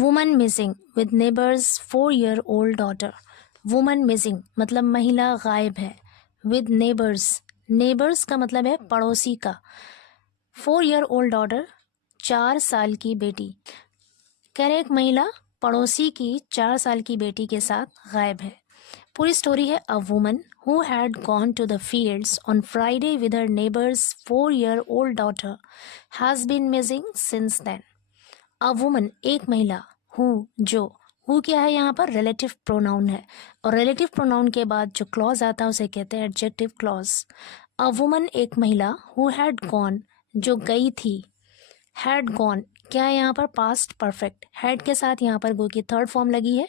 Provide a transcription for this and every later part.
Woman missing with neighbours 4-year-old daughter. Woman missing मतलब महिला गायब है। विद नेबर्स, नेबर्स का मतलब है पड़ोसी का। 4-year-old डॉटर 4 साल की बेटी। कह रहे एक महिला पड़ोसी की 4 साल की बेटी के साथ गायब है। पूरी स्टोरी है a woman who had gone to the fields on Friday with her neighbour's 4-year-old daughter has been missing since then. A woman एक महिला, हु जो, हु क्या है यहाँ पर रिलेटिव प्रोनाउन है और रिलेटिव प्रोनाउन के बाद जो क्लॉज आता है उसे कहते हैं एडजेक्टिव क्लॉज। अ वुमन एक महिला हु हैड गॉन जो गई थी। हैड गॉन क्या है यहाँ पर पास्ट परफेक्ट, हैड के साथ यहाँ पर गो की थर्ड फॉर्म लगी है,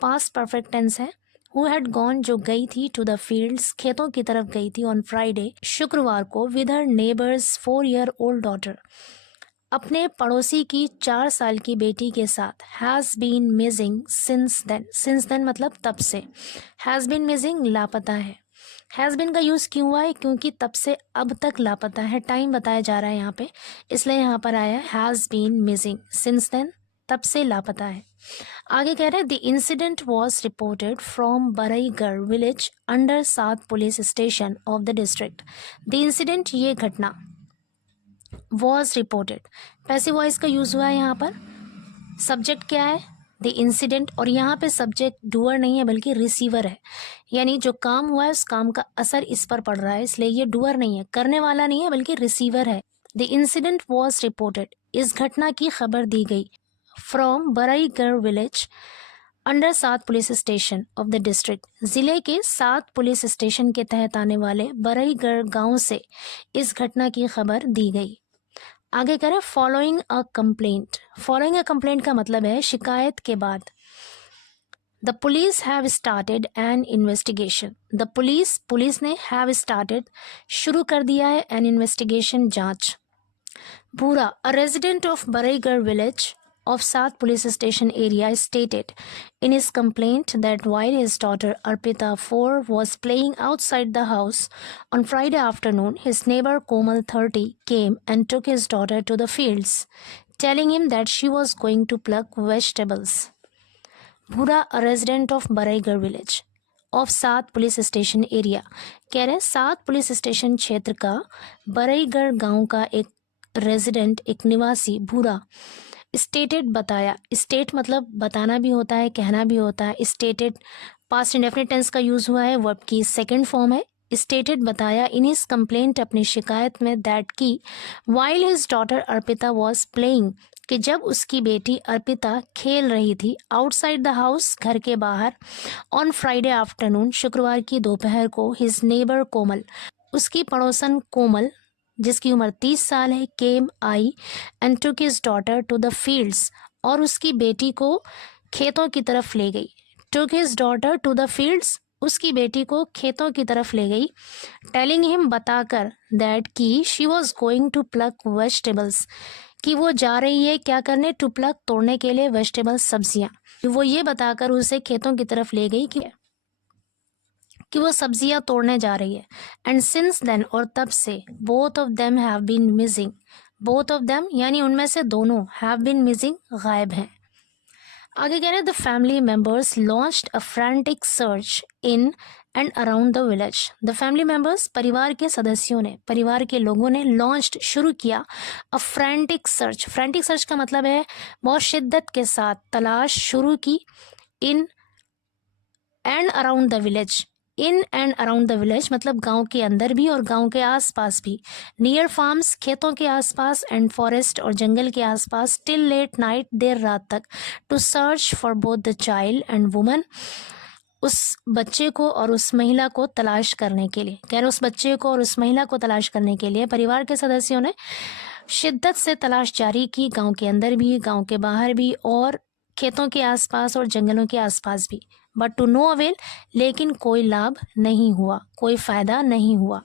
पास्ट परफेक्ट टेंस है। हु हैड गॉन जो गई थी टू द फील्ड्स खेतों की तरफ गई थी ऑन फ्राइडे शुक्रवार को with her neighbour's 4-year-old daughter अपने पड़ोसी की 4 साल की बेटी के साथ। Has been missing since then, since then मतलब तब से। हैज़ बीन मिसिंग लापता है। हैज़ बीन का यूज़ क्यों हुआ है? क्योंकि तब से अब तक लापता है, टाइम बताया जा रहा है यहाँ पे, इसलिए यहाँ पर आया has been missing since then, तब से लापता है। आगे कह रहे हैं the incident was reported from Baraigarh village under सात police station of the district. The incident ये घटना, वॉज रिपोर्टेड पैसिव वॉइस का यूज़ हुआ है यहाँ पर। सब्जेक्ट क्या है? द इंसिडेंट, और यहाँ पे सब्जेक्ट डूअर नहीं है बल्कि रिसीवर है, यानी जो काम हुआ है उस काम का असर इस पर पड़ रहा है, इसलिए ये डूअर नहीं है, करने वाला नहीं है बल्कि रिसीवर है। द इंसिडेंट वॉज रिपोर्टेड इस घटना की खबर दी गई फ्रॉम बरईगढ़ विलेज अंडर सात police station of the district, जिले के 7 पुलिस स्टेशन के तहत आने वाले बरईगढ़ गांव से इस घटना की खबर दी गई। आगे करें following a complaint. Following a complaint का मतलब है शिकायत के बाद। The police have started an investigation. The police ने हैव स्टार्टेड शुरू कर दिया है एन इन्वेस्टिगेशन जांच। Bhura a resident of Baraigarh village of South police station area stated in his complaint that while his daughter Arpita 4 was playing outside the house on Friday afternoon, his neighbor Komal 30 came and took his daughter to the fields, telling him that she was going to pluck vegetables. Bhura, a resident of Baraigarh village of सात police station area, कह रहे सात police station क्षेत्र का बरईगढ़ गांव का एक resident, एक निवासी भूरा, स्टेटेड बताया। स्टेट मतलब बताना भी होता है, कहना भी होता है। स्टेटेड पास्ट इंडेफिनिट टेंस का यूज हुआ है, वर्ब की सेकंड फॉर्म है। स्टेटेड बताया इन हिज कंप्लेंट अपनी शिकायत में दैट की while his daughter Arpita was playing कि जब उसकी बेटी अर्पिता खेल रही थी आउटसाइड द हाउस घर के बाहर ऑन फ्राइडे आफ्टरनून शुक्रवार की दोपहर को हिज नेबर कोमल उसकी पड़ोसन कोमल जिसकी उम्र 30 साल है came I and took his daughter to the fields और उसकी बेटी को खेतों की तरफ ले गई। Took his daughter to the fields उसकी बेटी को खेतों की तरफ ले गई। टेलिंग हिम बताकर दैट की she was going to pluck vegetables कि वो जा रही है क्या करने, टू प्लक तोड़ने के लिए, वेजिटेबल्स सब्जियां। वो ये बताकर उसे खेतों की तरफ ले गई कि वो सब्जियां तोड़ने जा रही है। एंड सिंस देन और तब से both of them have been missing, both of them यानी उनमें से दोनों, हैव बीन मिसिंग गायब हैं। आगे कह रहे हैं the family members launched a frantic search in and around the village. The family members परिवार के सदस्यों ने, परिवार के लोगों ने लॉन्च्ड शुरू किया अ फ्रैंटिक सर्च। फ्रैंटिक सर्च का मतलब है बहुत शिद्दत के साथ तलाश शुरू की। In and around the village, in and around the village मतलब गांव के अंदर भी और गांव के आसपास भी। नियर फार्म्स खेतों के आसपास, एंड फॉरेस्ट और जंगल के आसपास, टिल लेट नाइट देर रात तक, to search for both the child and woman उस बच्चे को और उस महिला को तलाश करने के लिए। कह रहे उस बच्चे को और उस महिला को तलाश करने के लिए परिवार के सदस्यों ने शिद्दत से तलाश जारी की, गांव के अंदर भी, गांव के बाहर भी और खेतों के आसपास और जंगलों के आसपास भी। बट टू नो अवेल लेकिन कोई लाभ नहीं हुआ, कोई फायदा नहीं हुआ।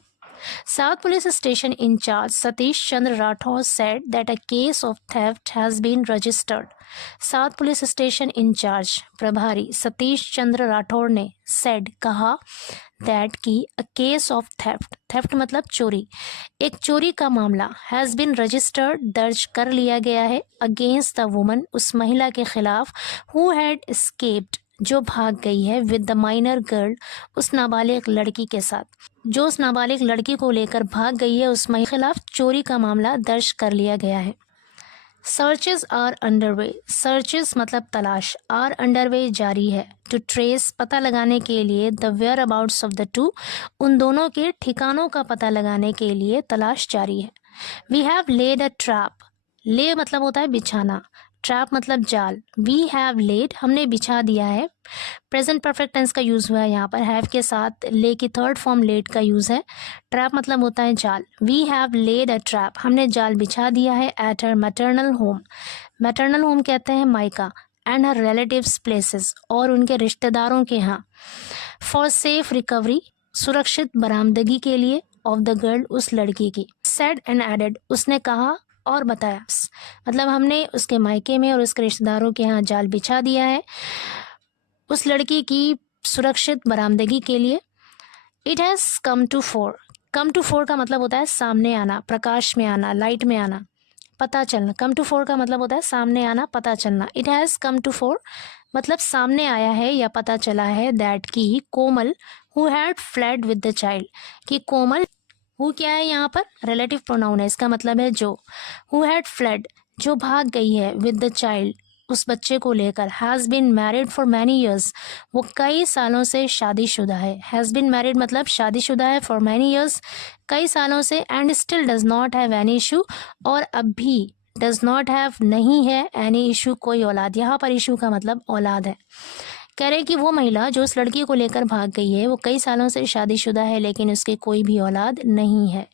South Police Station in-charge Satish Chandra Rathore said that a case of theft has been registered. South Police Station in-charge प्रभारी सतीश चंद्र राठौर ने said कहा that कि a case of theft मतलब चोरी, एक चोरी का मामला has been registered दर्ज कर लिया गया है against the woman उस महिला के खिलाफ who had escaped जो भाग गई है विद द माइनर गर्ल उस नाबालिग लड़की के साथ, जो उस नाबालिग लड़की को लेकर भाग गई है उस महिला के खिलाफ चोरी का मामला दर्ज कर लिया गया है। सर्चेज आर अंडरवे, सर्चेज मतलब तलाश, आर अंडरवे जारी है, टू ट्रेस पता लगाने के लिए, the whereabouts of the two उन दोनों के ठिकानों का पता लगाने के लिए तलाश जारी है। We have laid a trap, lay मतलब होता है बिछाना, ट्रैप मतलब जाल, वी हैव लेड हमने बिछा दिया है, प्रेजेंट परफेक्ट टेंस का यूज़ हुआ है यहाँ पर, हैव के साथ ले की थर्ड फॉर्म लेड का यूज़ है, ट्रैप मतलब होता है जाल, we have laid a trap हमने जाल बिछा दिया है at her maternal home, maternal home कहते हैं मायका, एंड हर रिलेटिव्स प्लेसेस और उनके रिश्तेदारों के यहाँ, फॉर सेफ रिकवरी सुरक्षित बरामदगी के लिए, ऑफ द गर्ल उस लड़की की, सेड एंड एडेड उसने कहा और बताया, मतलब हमने उसके मायके में और उसके रिश्तेदारों के यहाँ जाल बिछा दिया है उस लड़की की सुरक्षित बरामदगी के लिए। It has come to fore, come to fore का मतलब होता है सामने आना, प्रकाश में आना, लाइट में आना, पता चलना, कम टू फोर का मतलब होता है सामने आना, पता चलना। It has come to fore मतलब सामने आया है या पता चला है दैट की Komal who had fled with the child, कि कोमल हु क्या है यहाँ पर रिलेटिव प्रोनाउन है, इसका मतलब है जो, हु हैड फ्लेड जो भाग गई है विद द चाइल्ड उस बच्चे को लेकर, has been married for many years वो कई सालों से शादीशुदा है, हैज़ बीन मैरिड मतलब शादीशुदा है, फॉर मैनी ईयर्स कई सालों से, and still does not have any issue और अब भी डज नॉट हैव नहीं है एनी इशू कोई औलाद, यहाँ पर इशू का मतलब औलाद है। कह रहे हैं कि वो महिला जो उस लड़की को लेकर भाग गई है वो कई सालों से शादीशुदा है लेकिन उसकी कोई भी औलाद नहीं है।